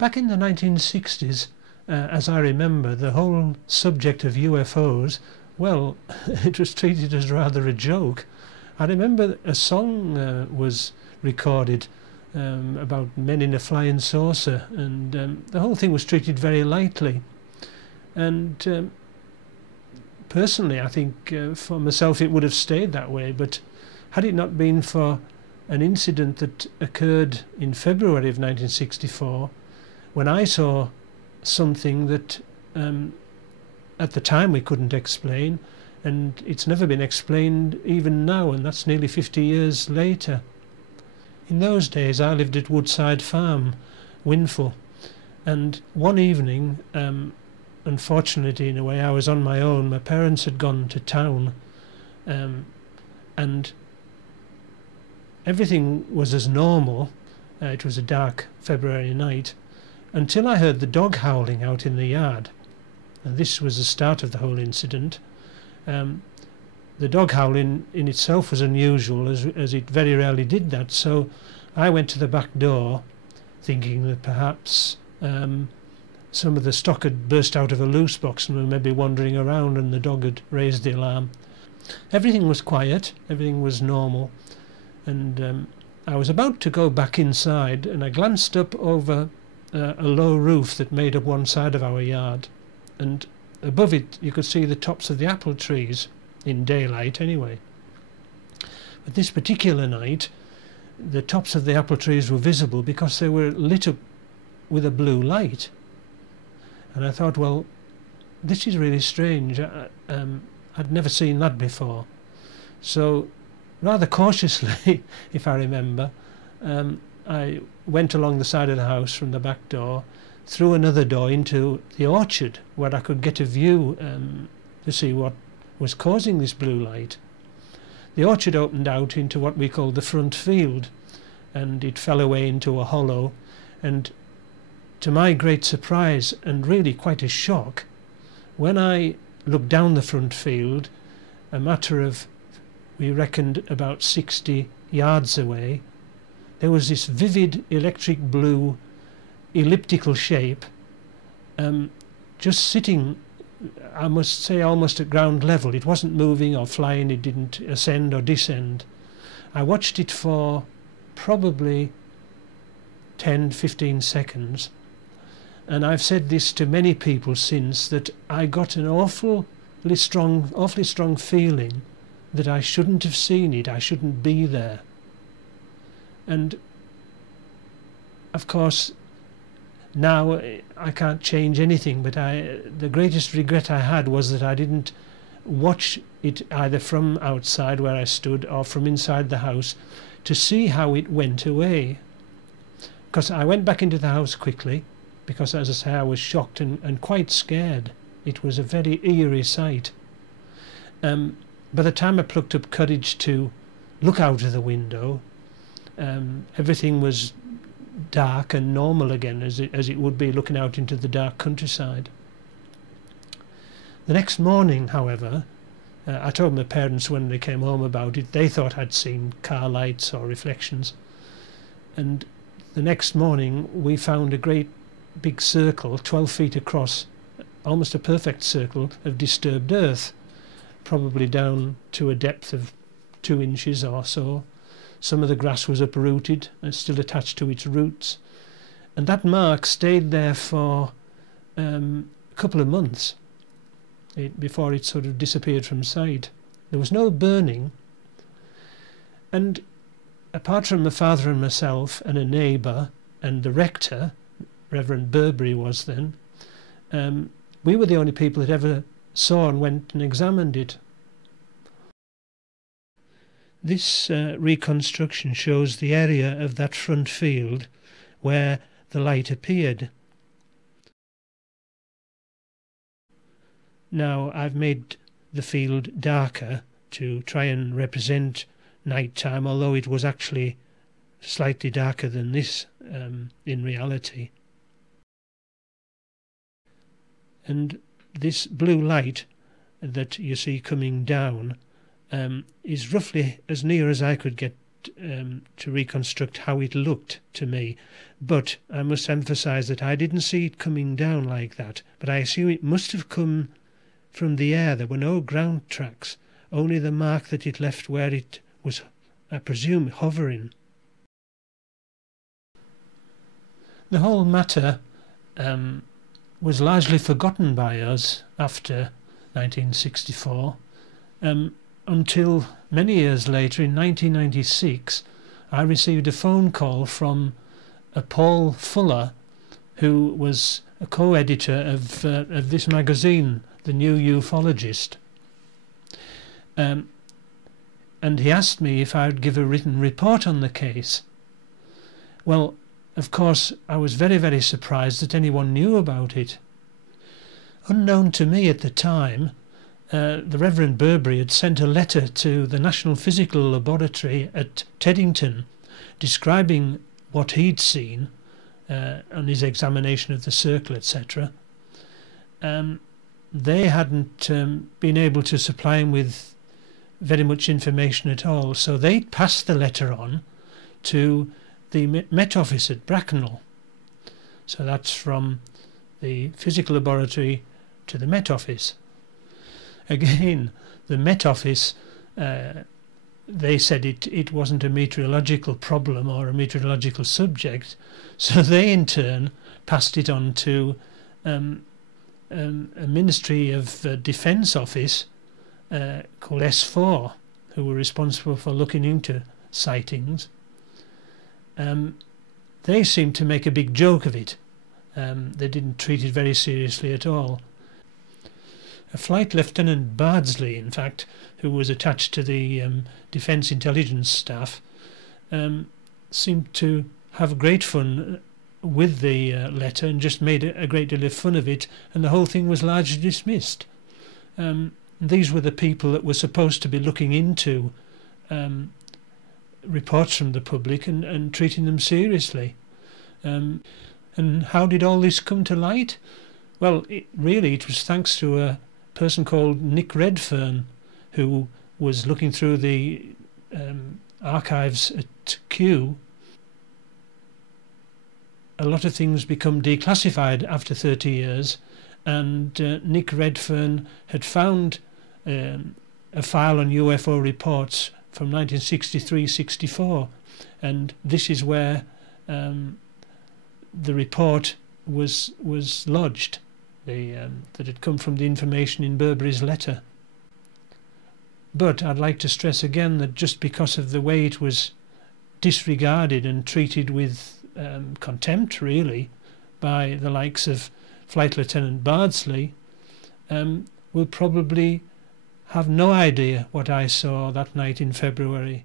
Back in the 1960s, as I remember, the whole subject of UFOs, well, it was treated as rather a joke. I remember a song was recorded about men in a flying saucer, and the whole thing was treated very lightly. And personally, I think for myself it would have stayed that way, but had it not been for an incident that occurred in February of 1964, when I saw something that at the time we couldn't explain, and it's never been explained even now, and that's nearly 50 years later. In those days I lived at Woodside Farm, Winful, and one evening, unfortunately in a way, I was on my own. My parents had gone to town, and everything was as normal. It was a dark February night, until I heard the dog howling out in the yard. And this was the start of the whole incident. The dog howling in itself was unusual, as it very rarely did that, so I went to the back door thinking that perhaps some of the stock had burst out of a loose box and were maybe wandering around, and the dog had raised the alarm. Everything was quiet, everything was normal, and I was about to go back inside, and I glanced up over a low roof that made up one side of our yard, and above it you could see the tops of the apple trees, in daylight anyway. But this particular night the tops of the apple trees were visible because they were lit up with a blue light, and I thought, well, this is really strange. I'd never seen that before. So rather cautiously, if I remember, I went along the side of the house from the back door, through another door into the orchard, where I could get a view to see what was causing this blue light. The orchard opened out into what we called the front field, and it fell away into a hollow, and to my great surprise and really quite a shock, when I looked down the front field, a matter of, we reckoned, about 60 yards away, there was this vivid electric blue elliptical shape just sitting, I must say, almost at ground level. It wasn't moving or flying, it didn't ascend or descend. I watched it for probably 10-15 seconds, and I've said this to many people since, that I got an awfully strong feeling that I shouldn't have seen it, I shouldn't be there. And of course now I can't change anything, but the greatest regret I had was that I didn't watch it either from outside where I stood or from inside the house to see how it went away. Because I went back into the house quickly, because, as I say, I was shocked and quite scared. It was a very eerie sight. By the time I plucked up courage to look out of the window, everything was dark and normal again, as it would be looking out into the dark countryside. The next morning, however, I told my parents when they came home about it. They thought I'd seen car lights or reflections, and the next morning we found a great big circle 12 feet across, almost a perfect circle of disturbed earth, probably down to a depth of 2 inches or so. Some of the grass was uprooted and still attached to its roots, and that mark stayed there for a couple of months before it sort of disappeared from sight. There was no burning, and apart from my father and myself and a neighbour and the rector, Reverend Burberry was then, we were the only people that ever saw and went and examined it. This reconstruction shows the area of that front field where the light appeared. Now I've made the field darker to try and represent night time, although it was actually slightly darker than this in reality. And this blue light that you see coming down is roughly as near as I could get to reconstruct how it looked to me. But I must emphasise that I didn't see it coming down like that, but I assume it must have come from the air. There were no ground tracks, only the mark that it left where it was, I presume, hovering. The whole matter was largely forgotten by us after 1964, until many years later, in 1996, I received a phone call from a Paul Fuller, who was a co-editor of this magazine, The New Ufologist. And he asked me if I would give a written report on the case. Well, of course, I was very, very surprised that anyone knew about it. Unknown to me at the time, the Reverend Burberry had sent a letter to the National Physical Laboratory at Teddington describing what he'd seen on his examination of the circle, etc. They hadn't been able to supply him with very much information at all, so they'd passed the letter on to the Met Office at Bracknell. So that's from the Physical Laboratory to the Met Office. Again, the Met Office, they said it wasn't a meteorological problem or a meteorological subject, so they in turn passed it on to a Ministry of Defence office called S4, who were responsible for looking into sightings. They seemed to make a big joke of it. They didn't treat it very seriously at all. A Flight Lieutenant Bardsley, in fact, who was attached to the Defence Intelligence Staff, seemed to have great fun with the letter and just made a great deal of fun of it, and the whole thing was largely dismissed. These were the people that were supposed to be looking into reports from the public and treating them seriously. And how did all this come to light? Well, it was thanks to a person called Nick Redfern, who was looking through the archives at Kew. A lot of things become declassified after 30 years, and Nick Redfern had found a file on UFO reports from 1963-64, and this is where the report was lodged, that had come from the information in Burberry's letter. But I'd like to stress again that just because of the way it was disregarded and treated with contempt, really, by the likes of Flight Lieutenant Bardsley, will probably have no idea what I saw that night in February.